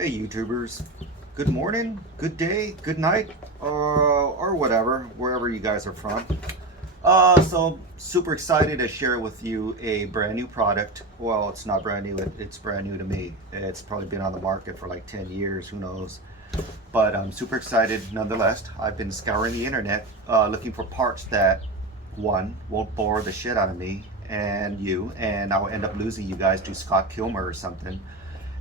Hey YouTubers, good morning, good day, good night, or whatever, wherever you guys are from. So super excited to share with you a brand new product. Well, it's not brand new, it's brand new to me. It's probably been on the market for like 10 years, who knows. But I'm super excited nonetheless. I've been scouring the internet looking for parts that, one, won't bore the shit out of me and you, and I'll end up losing you guys to Scott Kilmer or something.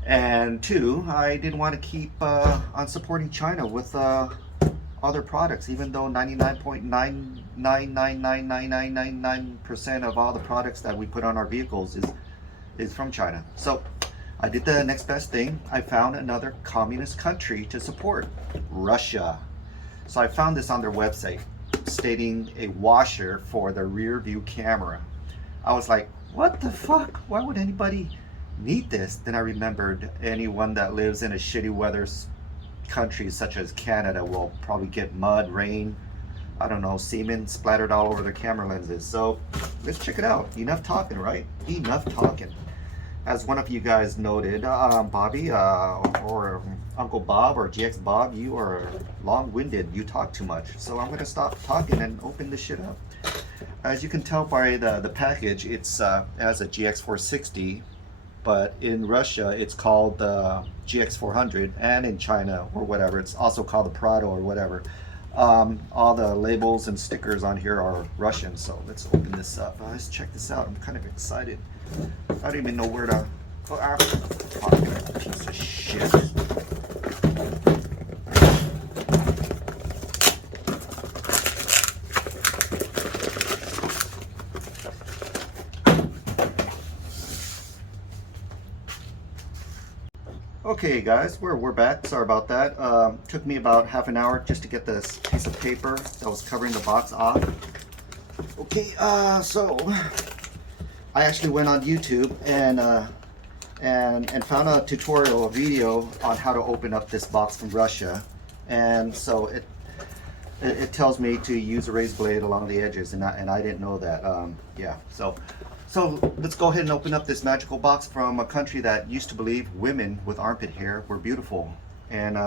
And two, I didn't want to keep on supporting China with other products, even though 99.9999999% of all the products that we put on our vehicles is from China. So I did the next best thing. I found another communist country to support, Russia. So I found this on their website stating a washer for the rear view camera. I was like, what the fuck? Why would anybody need this? Then I remembered anyone that lives in a shitty weather country such as Canada will probably get mud, rain, I don't know, semen splattered all over their camera lenses. So let's check it out. Enough talking, right? Enough talking. As one of you guys noted, Bobby or Uncle Bob or GXBOB, you are long-winded. You talk too much. So I'm going to stop talking and open this shit up. As you can tell by the package, it's as a GX460, but in Russia it's called the GX400, and in China or whatever it's also called the Prado or whatever. All the labels and stickers on here are Russian. So let's open this up. Let's check this out. I'm kind of excited. I don't even know where to go. Fucking piece of shit. Okay guys, we're back. Sorry about that. Took me about half an hour just to get this piece of paper that was covering the box off. Okay, so I actually went on YouTube and found a tutorial, a video on how to open up this box from Russia. And so it tells me to use a raised blade along the edges, and I didn't know that. Yeah, so let's go ahead and open up this magical box from a country that used to believe women with armpit hair were beautiful, and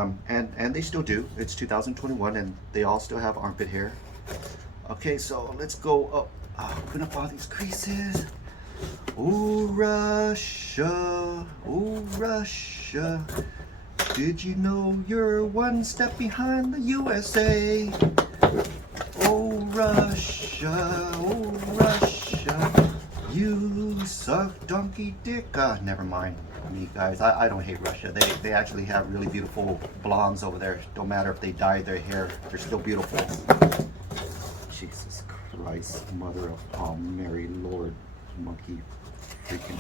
they still do. It's 2021, and they all still have armpit hair. Okay, so let's go up. Open up all these creases. Ooh, Russia, ooh, Russia. Did you know you're one step behind the USA? Oh, Russia, oh, Russia. You suck donkey dick. Never mind me, guys. I don't hate Russia. They actually have really beautiful blondes over there. Don't matter if they dye their hair, they're still beautiful. Jesus Christ, mother of all Mary, Lord, monkey, freaking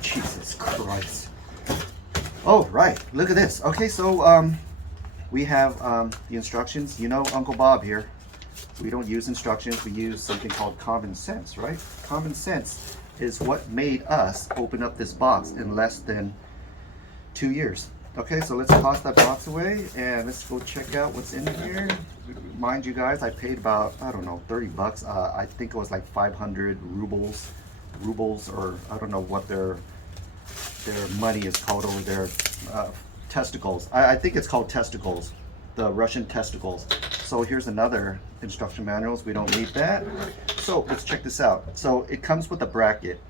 Jesus Christ. Oh, right, look at this. Okay, so we have the instructions. You know Uncle Bob here. We don't use instructions, we use something called common sense, right? Common sense is what made us open up this box in less than 2 years. Okay, so let's toss that box away and let's go check out what's in here. Mind you guys, I paid about, I don't know, 30 bucks. I think it was like 500 rubles, or I don't know what their money is called over there. Testicles. I think it's called testicles, the Russian testicles. So here's another instruction manuals. We don't need that. So let's check this out. So it comes with a bracket,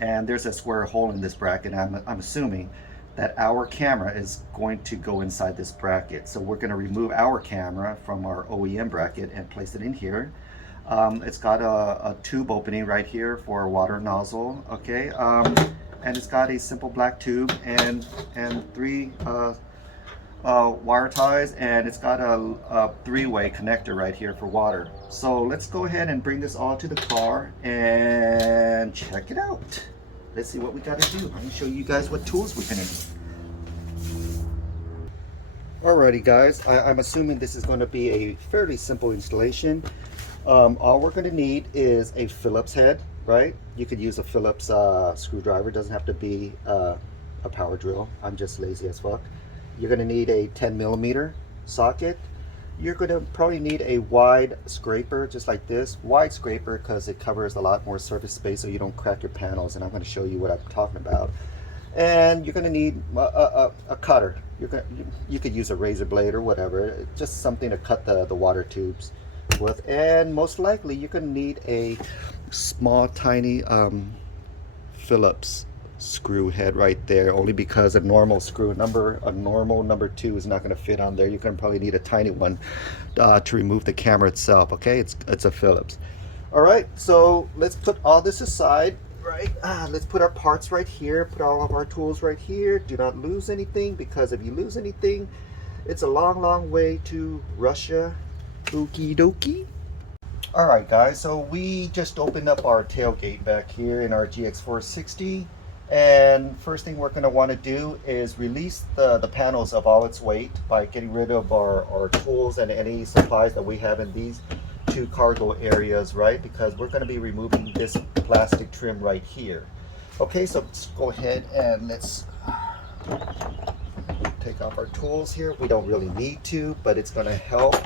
and there's a square hole in this bracket. I'm assuming that our camera is going to go inside this bracket. So we're going to remove our camera from our OEM bracket and place it in here. It's got a tube opening right here for a water nozzle. Okay, and it's got a simple black tube and three wire ties, and it's got a three-way connector right here for water. So let's go ahead and bring this all to the car and check it out. Let's see what we got to do. I'm going to show you guys what tools we're going to need. Alrighty guys, I'm assuming this is going to be a fairly simple installation. All we're going to need is a Phillips head, right? You could use a Phillips screwdriver. It doesn't have to be a power drill. I'm just lazy as fuck. You're going to need a 10mm socket. You're going to probably need a wide scraper, just like this. Wide scraper because it covers a lot more surface space so you don't crack your panels, and I'm going to show you what I'm talking about. And you're going to need a cutter. You could use a razor blade or whatever, just something to cut the water tubes with. And most likely you're going to need a small tiny Phillips screw head right there, only because a normal number 2 is not going to fit on there. You're going to probably need a tiny one to remove the camera itself. Okay, it's a Phillips. All right, so let's put all this aside. Right, let's put our parts right here, put all of our tools right here. Do not lose anything, because if you lose anything, it's a long way to Russia. Okie dokie. All right, guys, so we just opened up our tailgate back here in our GX460, and first thing we're going to want to do is release the panels of all its weight by getting rid of our tools and any supplies that we have in these two cargo areas, right? Because we're going to be removing this plastic trim right here. Okay, so let's go ahead and let's take off our tools here. We don't really need to, but it's going to help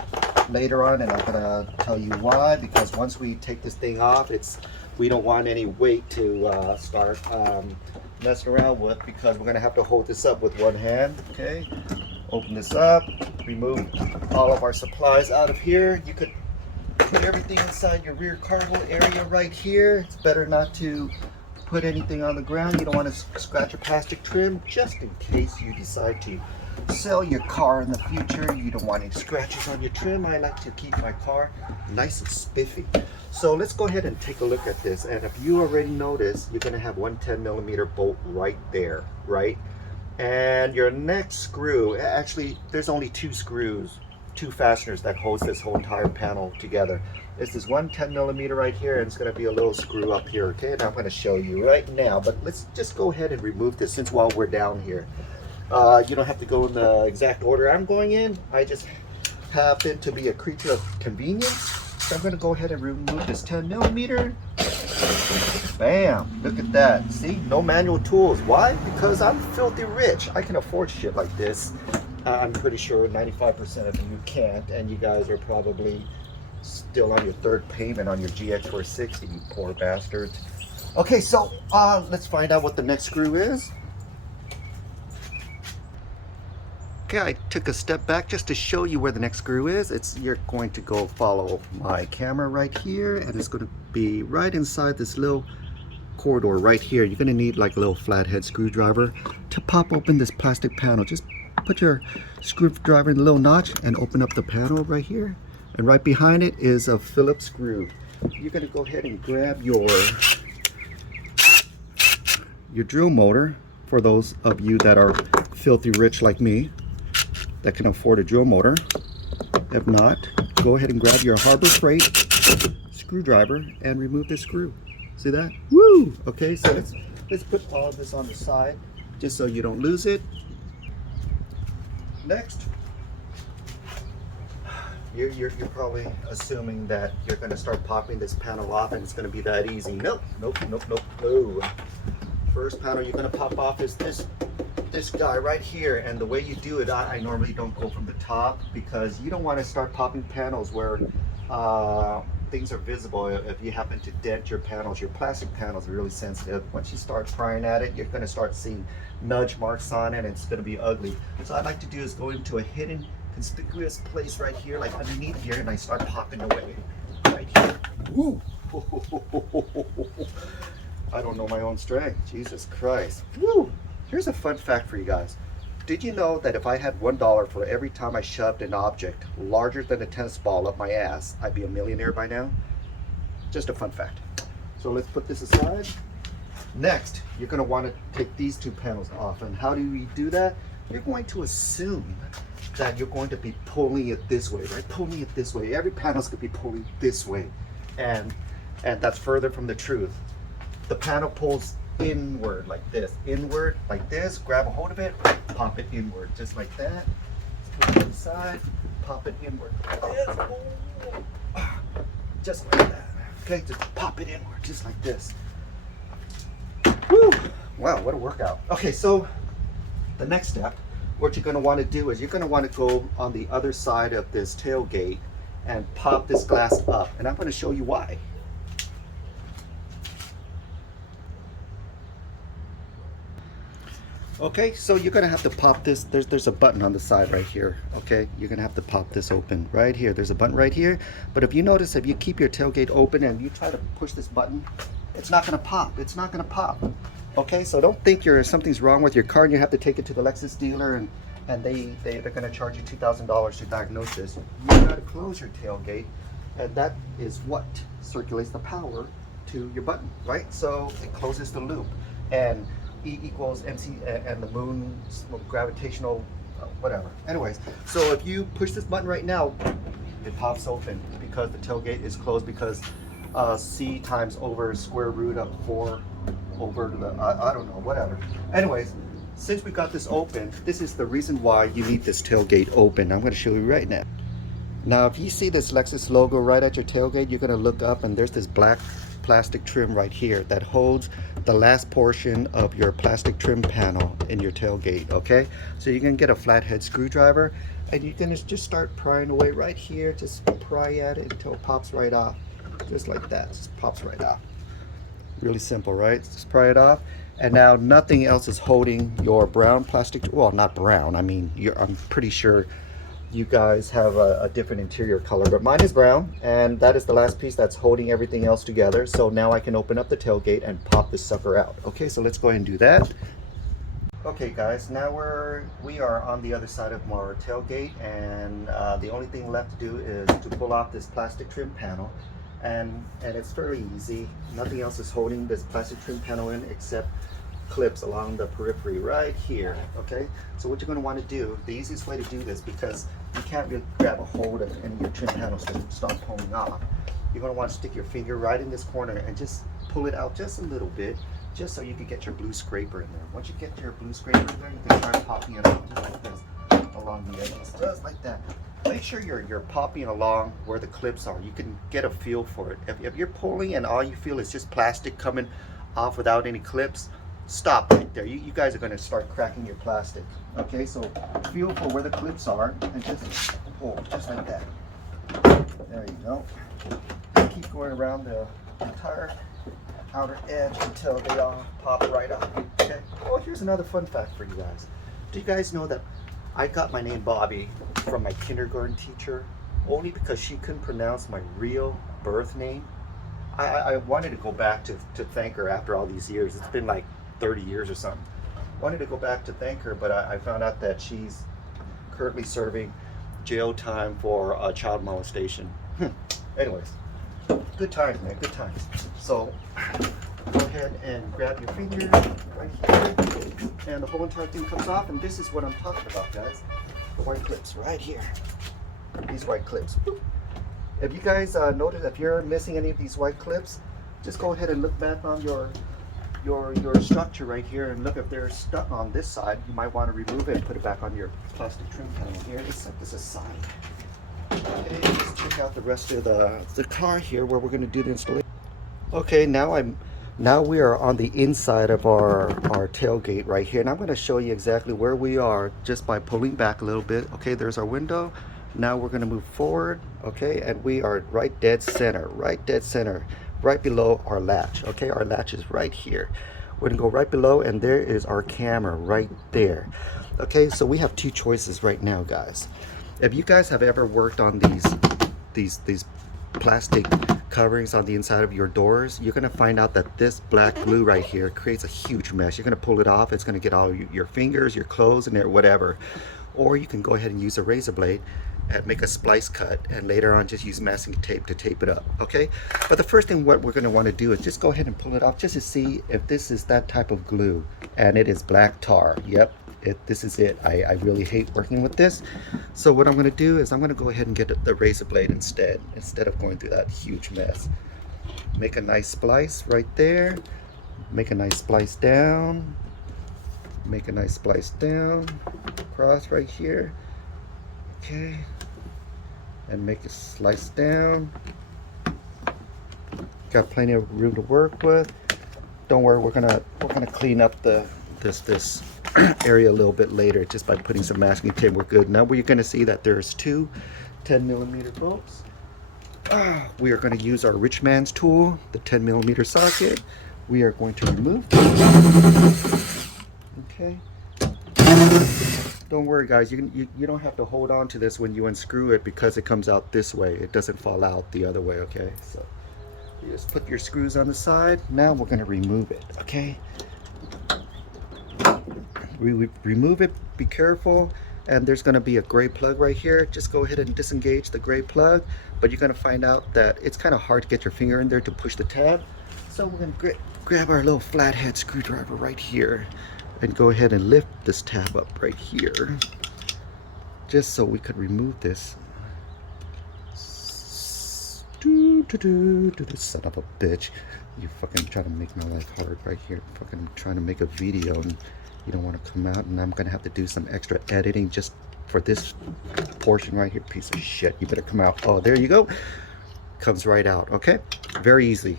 later on, and I'm going to tell you why. Because once we take this thing off, we don't want any weight to start messing around with, because we're going to have to hold this up with one hand. Okay, open this up, remove all of our supplies out of here. You could put everything inside your rear cargo area right here. It's better not to put anything on the ground. You don't want to scratch your plastic trim, just in case you decide to sell your car in the future. You don't want any scratches on your trim. I like to keep my car nice and spiffy. So let's go ahead and take a look at this. And if you already noticed, you're going to have one 10mm bolt right there, right? And your next screw, actually there's only two fasteners that holds this whole entire panel together. This is one 10mm right here, and it's going to be a little screw up here. Okay, and I'm going to show you right now, but let's just go ahead and remove this since while we're down here. You don't have to go in the exact order I'm going in. I just happen to be a creature of convenience, so I'm going to go ahead and remove this 10mm. Bam, look at that. See, no manual tools. Why? Because I'm filthy rich. I can afford shit like this. I'm pretty sure 95% of you can't, and you guys are probably still on your third payment on your GX460, you poor bastards. Okay, so let's find out what the next screw is. Okay, I took a step back just to show you where the next screw is. You're going to go follow my camera right here, and it's going to be right inside this little corridor right here. You're going to need like a little flathead screwdriver to pop open this plastic panel. Just put your screwdriver in the little notch and open up the panel right here, and right behind it is a Phillips screw. You're going to go ahead and grab your drill motor, for those of you that are filthy rich like me that can afford a drill motor. If not, go ahead and grab your Harbor Freight screwdriver and remove the screw. See that? Woo! Okay, so let's put all of this on the side just so you don't lose it. Next, you're probably assuming that you're going to start popping this panel off and it's going to be that easy. Nope. First panel you're going to pop off is this guy right here, and the way you do it, I normally don't go from the top, because you don't want to start popping panels where things are visible. If you happen to dent your panels, your plastic panels are really sensitive. Once you start prying at it, you're going to start seeing nudge marks on it, and it's going to be ugly. So what I like to do is go into a hidden, conspicuous place right here, like underneath here, and I start popping away right here. Woo! I don't know my own strength. Jesus Christ. Woo! Here's a fun fact for you guys. Did you know that if I had $1 for every time I shoved an object larger than a tennis ball up my ass, I'd be a millionaire by now? Just a fun fact. So let's put this aside. Next, you're going to want to take these two panels off. And how do we do that? You're going to assume that you're going to be pulling it this way, right? Pulling it this way. Every panel's going to be pulling this way. And that's further from the truth. The panel pulls inward like this, inward like this. Grab a hold of it, pop it inward, just like that. Let's put it inside, pop it inward like this. Just like that. Okay, just pop it inward, just like this. Woo! Wow, what a workout. Okay, so the next step, what you're going to want to do is you're going to want to go on the other side of this tailgate and pop this glass up, and I'm going to show you why. Okay, so you're gonna have to pop this. There's a button on the side right here. Okay, you're gonna have to pop this open right here. There's a button right here. But if you notice, if you keep your tailgate open and you try to push this button, it's not gonna pop. It's not gonna pop. Okay, so don't think something's wrong with your car and you have to take it to the Lexus dealer and they're gonna charge you $2,000 to diagnose this. You gotta close your tailgate, and that is what circulates the power to your button, right? So it closes the loop, and E equals MC and the moon's gravitational whatever. Anyways, so if you push this button right now, it pops open because the tailgate is closed, because C times over square root of 4 over the, I don't know, whatever. Anyways, since we got this open, this is the reason why you need this tailgate open. I'm going to show you right now. Now, if you see this Lexus logo right at your tailgate, you're going to look up and there's this black plastic trim right here that holds the last portion of your plastic trim panel in your tailgate. Okay, so you can get a flathead screwdriver and you can just start prying away right here. Just pry at it until it pops right off, just like that. Just pops right off. Really simple, right? Just pry it off, and now nothing else is holding your brown plastic. Well, not brown, I mean, I'm pretty sure you guys have a different interior color, but mine is brown, and that is the last piece that's holding everything else together. So now I can open up the tailgate and pop this sucker out. Okay, so let's go ahead and do that. Okay guys, now we are on the other side of our tailgate, and the only thing left to do is to pull off this plastic trim panel, and it's very easy. Nothing else is holding this plastic trim panel in except clips along the periphery right here. Okay, so what you're going to want to do, the easiest way to do this, because you can't really grab a hold of any of your trim panels to stop pulling off, you're going to want to stick your finger right in this corner and just pull it out just a little bit, just so you can get your blue scraper in there. Once you get your blue scraper in there, you can start popping it out just like this along the edges, just like that. Make sure you're popping along where the clips are. You can get a feel for it. If you're pulling and all you feel is just plastic coming off without any clips, stop right there. You guys are going to start cracking your plastic. Okay, so feel for where the clips are and just pull just like that. There you go. Keep going around the entire outer edge until they all pop right off. Okay. Oh, here's another fun fact for you guys. Do you guys know that I got my name Bobby from my kindergarten teacher only because she couldn't pronounce my real birth name? I wanted to go back to thank her after all these years. It's been like 30 years or something. Wanted to go back to thank her, but I found out that she's currently serving jail time for child molestation. Anyways, good times, man, good times. So go ahead and grab your finger right here, and the whole entire thing comes off, and this is what I'm talking about, guys. The white clips right here. These white clips. If you guys notice, if you're missing any of these white clips, just go ahead and look back on your structure right here and look if they're stuck on this side. You might want to remove it and put it back on your plastic trim panel here. Let's set this aside. Okay, let's check out the rest of the car here where we're going to do the installation. Okay, now we are on the inside of our tailgate right here, and I'm going to show you exactly where we are just by pulling back a little bit. Okay, there's our window. Now we're going to move forward. Okay, and we are right dead center, right below our latch. Okay, our latch is right here. We're going to go right below, and there is our camera right there. Okay, so we have two choices right now, guys. If you guys have ever worked on these plastic coverings on the inside of your doors, you're going to find out that this black glue right here creates a huge mess. You're going to pull it off. It's going to get all your fingers, your clothes in there, whatever. Or you can go ahead and use a razor blade and make a splice cut, and later on just use masking tape to tape it up. Okay, but the first thing what we're going to want to do is just go ahead and pull it off just to see if this is that type of glue, and it is black tar. Yep, this is it. I really hate working with this. So what I'm going to do is I'm going to go ahead and get the razor blade instead of going through that huge mess. Make a nice splice right there, make a nice splice down, make a nice splice down across right here. Okay, and make a slice down. Got plenty of room to work with. Don't worry, we're gonna clean up this area a little bit later just by putting some masking tape. We're good. Now we're gonna see that there's two 10mm bolts. We are going to use our rich man's tool, the 10mm socket. We are going to remove this. Okay, Don't worry guys, you don't have to hold on to this when you unscrew it because it comes out this way. It doesn't fall out the other way, okay? So you just put your screws on the side. Now we're gonna remove it, okay? Remove it, be careful. And there's gonna be a gray plug right here. Just go ahead and disengage the gray plug, but you're gonna find out that it's kind of hard to get your finger in there to push the tab. So we're gonna grab our little flathead screwdriver right here and go ahead and lift this tab up right here, just so we could remove this. Son of a bitch. You fucking try to make my life hard right here. Fucking trying to make a video and you don't want to come out, and I'm gonna have to do some extra editing just for this portion right here. Piece of shit, you better come out. Oh, there you go. Comes right out, okay? Very easily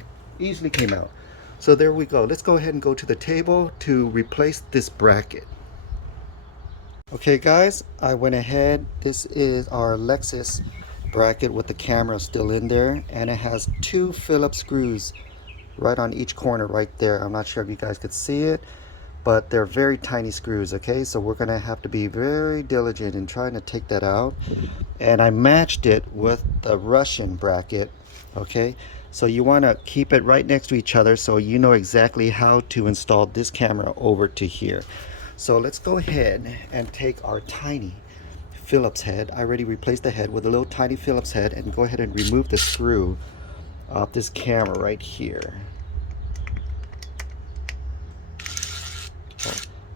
came out. So there we go. Let's go ahead and go to the table to replace this bracket. Okay guys, I went ahead. This is our Lexus bracket with the camera still in there, and it has 2 Phillips screws right on each corner right there. I'm not sure if you guys could see it, but they're very tiny screws, okay? So we're gonna have to be very diligent in trying to take that out. And I matched it with the Russian bracket, okay? So you wanna keep it right next to each other so you know exactly how to install this camera over to here. So let's go ahead and take our tiny Phillips head. I already replaced the head with a little tiny Phillips head, and go ahead and remove the screw off this camera right here.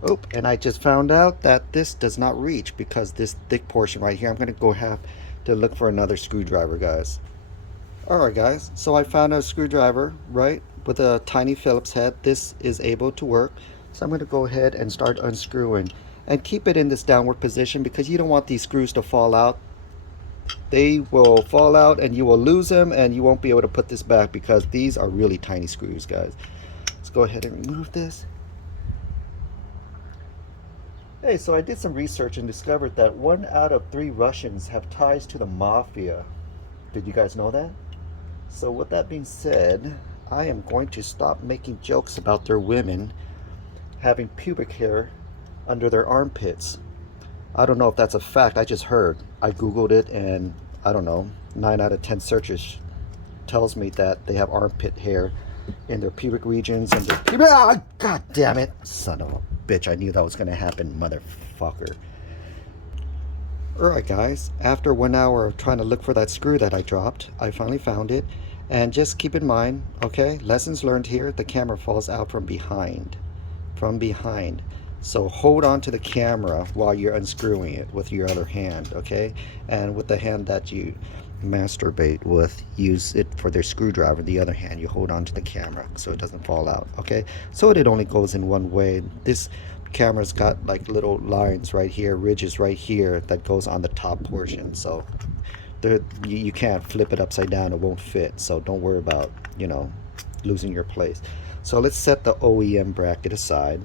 Oh, and I just found out that this does not reach because this thick portion right here. I'm gonna go have to look for another screwdriver, guys. Alright guys, so I found a screwdriver, right, with a tiny Phillips head. This is able to work. So I'm gonna go ahead and start unscrewing and keep it in this downward position because you don't want these screws to fall out. They will fall out and you will lose them, and you won't be able to put this back because these are really tiny screws, guys. Let's go ahead and remove this. Hey, so I did some research and discovered that 1 out of 3 Russians have ties to the mafia. Did you guys know that? So with that being said, I am going to stop making jokes about their women having pubic hair under their armpits. I don't know if that's a fact. I just heard. I googled it, and I don't know, 9 out of 10 searches tells me that they have armpit hair in their pubic regions and their pubic. Ah, God damn it, son of a bitch! I knew that was gonna happen, motherfucker. Alright guys, after 1 hour of trying to look for that screw that I dropped, I finally found it. And just keep in mind, okay, lessons learned here, the camera falls out from behind. So hold on to the camera while you're unscrewing it with your other hand, okay? And with the hand that you masturbate with, use it for their screwdriver. The other hand, you hold on to the camera so it doesn't fall out, okay? So it only goes in one way. This camera's got like little lines right here, ridges right here that goes on the top portion. So you can't flip it upside down, it won't fit. So don't worry about, you know, losing your place. So let's set the OEM bracket aside,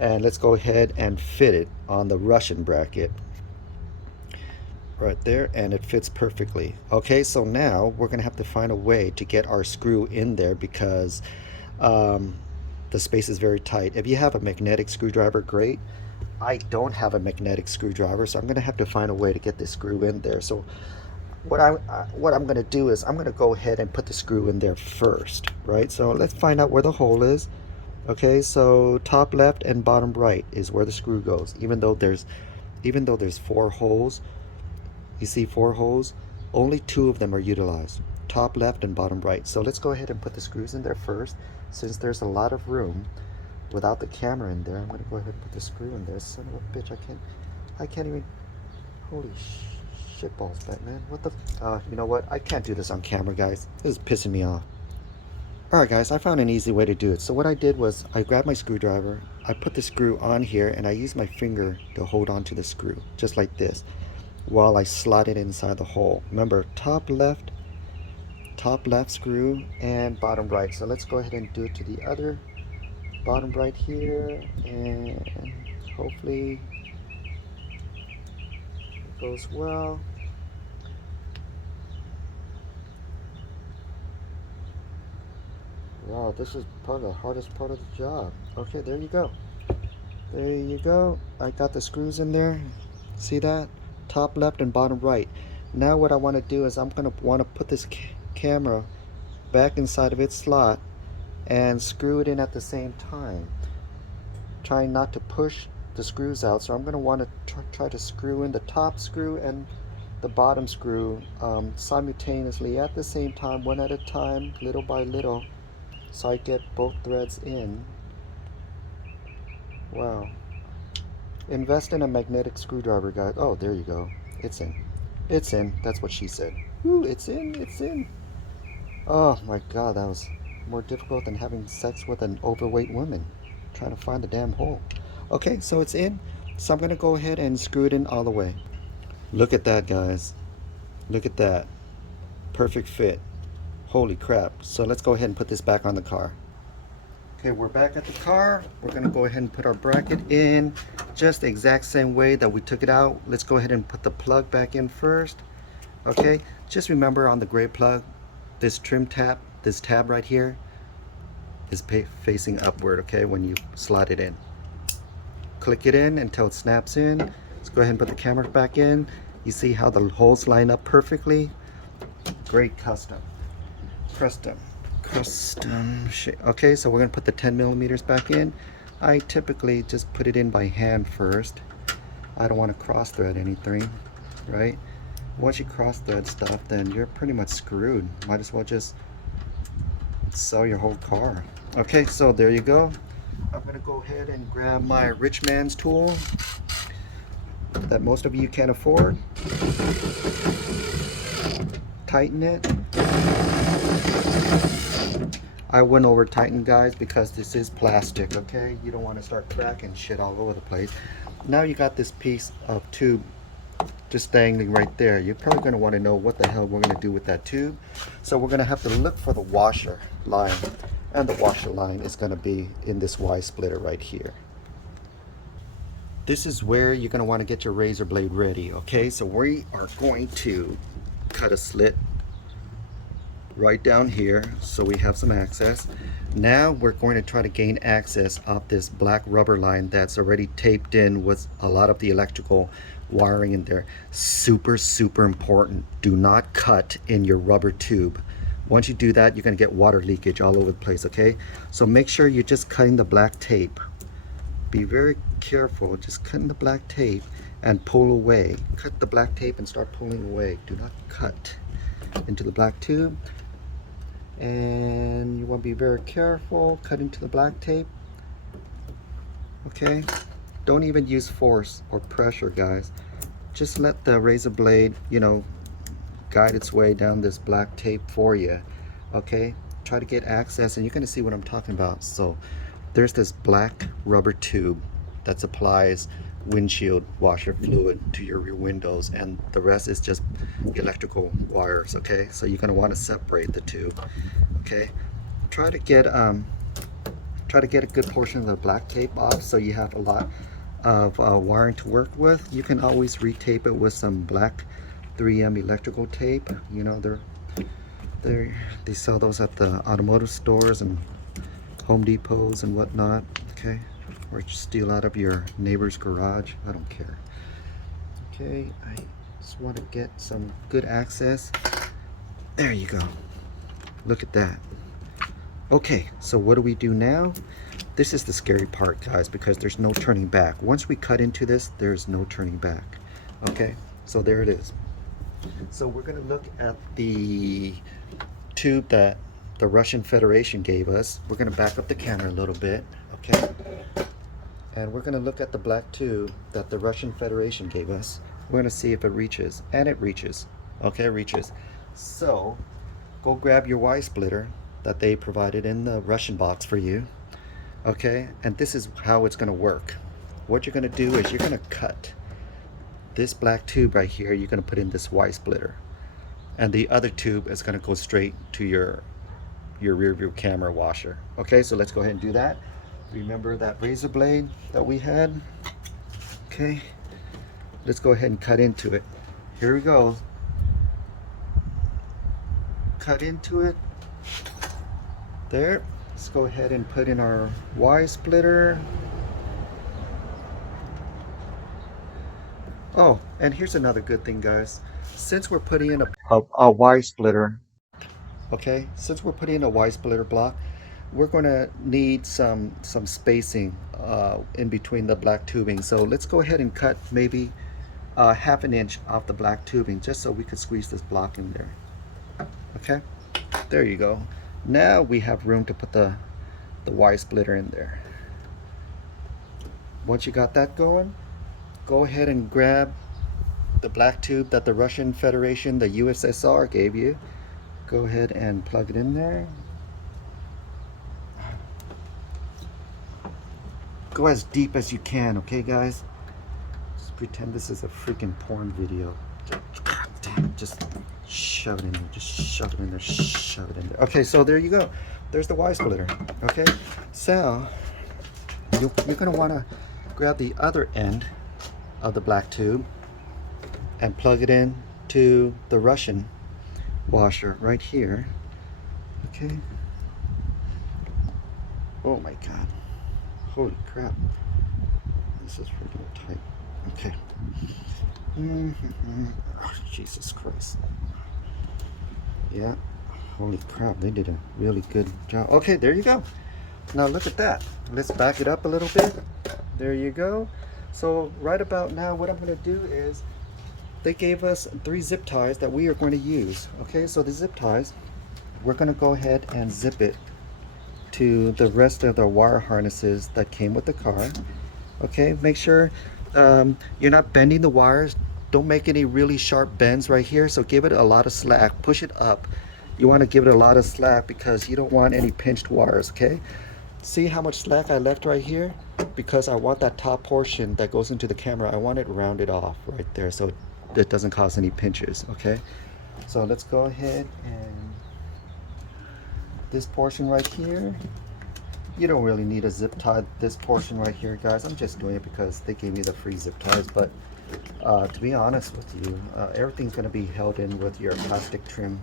and let's go ahead and fit it on the Russian bracket right there, and it fits perfectly. Okay, so now we're gonna have to find a way to get our screw in there because the space is very tight. If you have a magnetic screwdriver, great. I don't have a magnetic screwdriver, so I'm gonna have to find a way to get this screw in there. So what I'm gonna do is I'm gonna go ahead and put the screw in there first, right? So let's find out where the hole is. Okay, so top left and bottom right is where the screw goes. Even though there's 4 holes, you see 4 holes, only 2 of them are utilized, top left and bottom right. So let's go ahead and put the screws in there first. Since there's a lot of room without the camera in there, I'm gonna go ahead and put the screw in there. Son of a bitch, I can't even, holy shitballs, Batman. What the, you know what? I can't do this on camera, guys. This is pissing me off. Alright guys, I found an easy way to do it. So what I did was I grabbed my screwdriver, I put the screw on here, and I used my finger to hold on to the screw, just like this, while I slide it inside the hole. Remember, top left screw and bottom right. So let's go ahead and do it to the other bottom right here, and hopefully it goes well. Wow, this is probably the hardest part of the job. Okay, there you go. There you go. I got the screws in there. See that? Top left and bottom right. Now what I want to do is I'm going to want to put this camera back inside of its slot and screw it in at the same time. Trying not to push the screws out, so I'm going to want to try to screw in the top screw and the bottom screw simultaneously at the same time, one at a time, little by little, so I get both threads in. Wow. Invest in a magnetic screwdriver, guys. Oh, there you go. It's in. It's in. That's what she said. Ooh, it's in. It's in. Oh my God, that was more difficult than having sex with an overweight woman. Trying to find the damn hole. Okay, so it's in. So I'm gonna go ahead and screw it in all the way. Look at that, guys. Look at that. Perfect fit. Holy crap. So let's go ahead and put this back on the car. Okay, we're back at the car. We're gonna go ahead and put our bracket in just the exact same way that we took it out. Let's go ahead and put the plug back in first. Okay, just remember on the gray plug, this trim tab, this tab right here is facing upward, okay, when you slide it in. Click it in until it snaps in. Let's go ahead and put the camera back in. You see how the holes line up perfectly? Great custom shape. Okay, so we're gonna put the 10 millimeters back in. I typically just put it in by hand first. I don't want to cross thread anything, right? Once you cross thread stuff, then you're pretty much screwed. Might as well just sell your whole car. Okay, so there you go. I'm gonna go ahead and grab my rich man's tool that most of you can't afford. Tighten it. I went over tighten, guys, because this is plastic, okay? You don't want to start cracking shit all over the place. Now you got this piece of tube just dangling right there. You're probably going to want to know what the hell we're going to do with that tube. So we're going to have to look for the washer line. And the washer line is going to be in this Y splitter right here. This is where you're going to want to get your razor blade ready, okay? So we are going to cut a slit right down here so we have some access. Now we're going to try to gain access of this black rubber line that's already taped in with a lot of the electrical wiring in there. Super important, do not cut in your rubber tube. Once you do that, you're going to get water leakage all over the place, okay? So make sure you're just cutting the black tape. Be very careful, just cutting the black tape and pull away. Cut the black tape and start pulling away. Do not cut into the black tube. And you want to be very careful. Cut into the black tape. Okay, don't even use force or pressure, guys. Just let the razor blade, you know, guide its way down this black tape for you. Okay, try to get access, and you're going to see what I'm talking about. So there's this black rubber tube that supplies windshield washer fluid to your rear windows, and the rest is just electrical wires. Okay, so you're going to want to separate the two. Okay, try to get a good portion of the black tape off so you have a lot of wiring to work with. You can always retape it with some black 3M electrical tape. You know, they sell those at the automotive stores and Home Depots and whatnot. Okay, or just steal out of your neighbor's garage. I don't care. Okay, I just want to get some good access. There you go. Look at that. Okay, so what do we do now? This is the scary part, guys, because there's no turning back. Once we cut into this, there's no turning back. Okay, so there it is. So we're going to look at the tube that the Russian Federation gave us. We're going to back up the camera a little bit, okay? And we're going to look at the black tube that the Russian Federation gave us. We're going to see if it reaches, and it reaches. Okay, it reaches. So go grab your Y splitter that they provided in the Russian box for you. Okay, and this is how it's going to work. What you're going to do is you're going to cut this black tube right here. You're going to put in this Y splitter, and the other tube is going to go straight to your rear view camera washer. Okay, so let's go ahead and do that. Remember that razor blade that we had? Okay, let's go ahead and cut into it. Here we go. Cut into it. There. Let's go ahead and put in our Y splitter. Oh, and here's another good thing, guys. Since we're putting in a Y splitter, okay, since we're putting in a Y splitter block, we're going to need some spacing in between the black tubing. So let's go ahead and cut maybe half an inch off the black tubing just so we could squeeze this block in there. Okay, there you go. Now we have room to put the Y splitter in there. Once you got that going, go ahead and grab the black tube that the Russian Federation, the USSR, gave you. Go ahead and plug it in there. Go as deep as you can, okay, guys? Just pretend this is a freaking porn video. God damn it, just shove it in there, just shove it in there, shove it in there. Okay, so there you go. There's the Y splitter, okay? So, you're gonna wanna grab the other end of the black tube and plug it in to the Russian washer right here. Okay. Oh my god. Holy crap. This is freaking tight. Okay. Oh, Jesus Christ. Yeah. Holy crap. They did a really good job. Okay, there you go. Now look at that. Let's back it up a little bit. There you go. So right about now, what I'm going to do is they gave us 3 zip ties that we are going to use. Okay, so the zip ties, we're going to go ahead and zip it to the rest of the wire harnesses that came with the car. Okay, make sure you're not bending the wires. Don't make any really sharp bends right here, so give it a lot of slack. Push it up. You want to give it a lot of slack because you don't want any pinched wires. Okay, see how much slack I left right here? Because I want that top portion that goes into the camera, I want it rounded off right there so it doesn't cause any pinches. Okay, so let's go ahead and this portion right here, you don't really need a zip tie this portion right here, guys. I'm just doing it because they gave me the free zip ties, but to be honest with you, everything's going to be held in with your plastic trim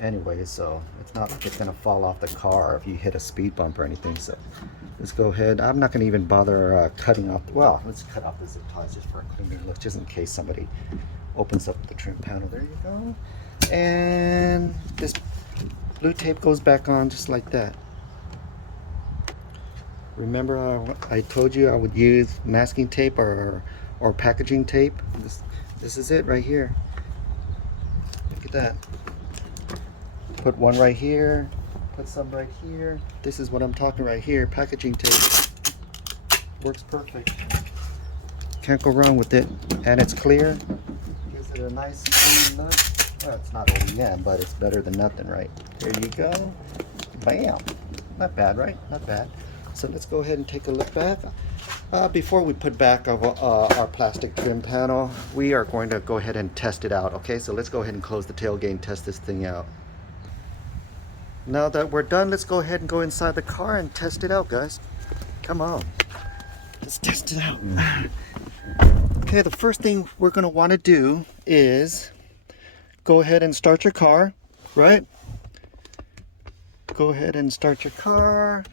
anyway, so it's not like it's going to fall off the car if you hit a speed bump or anything. So let's go ahead. I'm not going to even bother cutting off, well, let's cut off the zip ties just for a cleaning look, just in case somebody opens up the trim panel. There you go. And this blue tape goes back on just like that. Remember I told you I would use masking tape or packaging tape? This is it right here. Look at that. Put one right here, put some right here. This is what I'm talking right here, packaging tape. Works perfect. Can't go wrong with it. And it's clear. Gives it a nice clean look. Well, it's not OEM, but it's better than nothing, right? There you go. Bam. Not bad, right? Not bad. So let's go ahead and take a look back. Before we put back our plastic trim panel, we are going to go ahead and test it out. Okay, so let's go ahead and close the tailgate and test this thing out. Now that we're done, let's go ahead and go inside the car and test it out, guys. Come on. Let's test it out. Okay, the first thing we're going to want to do is go ahead and start your car, right? Go ahead and start your car.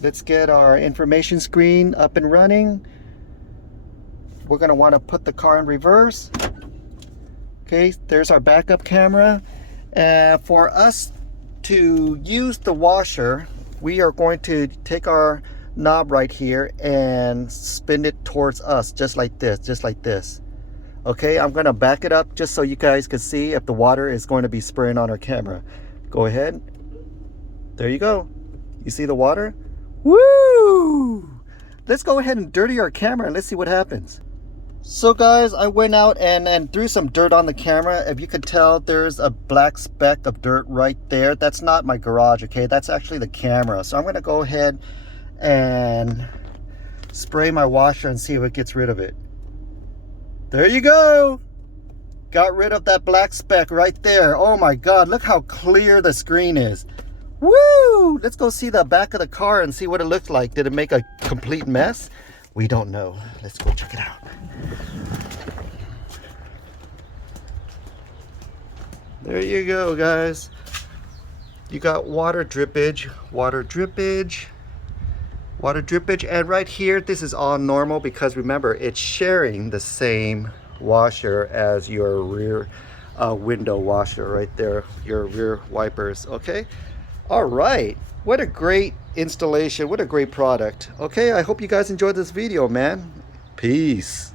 Let's get our information screen up and running. We're going to want to put the car in reverse. Okay, there's our backup camera. For us to use the washer, we are going to take our knob right here and spin it towards us, just like this, just like this. Okay, I'm going to back it up just so you guys can see if the water is going to be spraying on our camera. Go ahead. There you go. You see the water? Woo! Let's go ahead and dirty our camera and let's see what happens. So guys, I went out and threw some dirt on the camera. If you could tell, there's a black speck of dirt right there. That's not my garage, okay? That's actually the camera. So I'm gonna go ahead and spray my washer and see if it gets rid of it. There you go. Got rid of that black speck right there. Oh my God, look how clear the screen is. Woo! Let's go see the back of the car and see what it looked like. Did it make a complete mess? We don't know. Let's go check it out. There you go, guys. You got water drippage, and right here, this is all normal because remember, it's sharing the same washer as your rear window washer right there, your rear wipers, okay? All right, what a great installation, what a great product. Okay, I hope you guys enjoyed this video, man. Peace.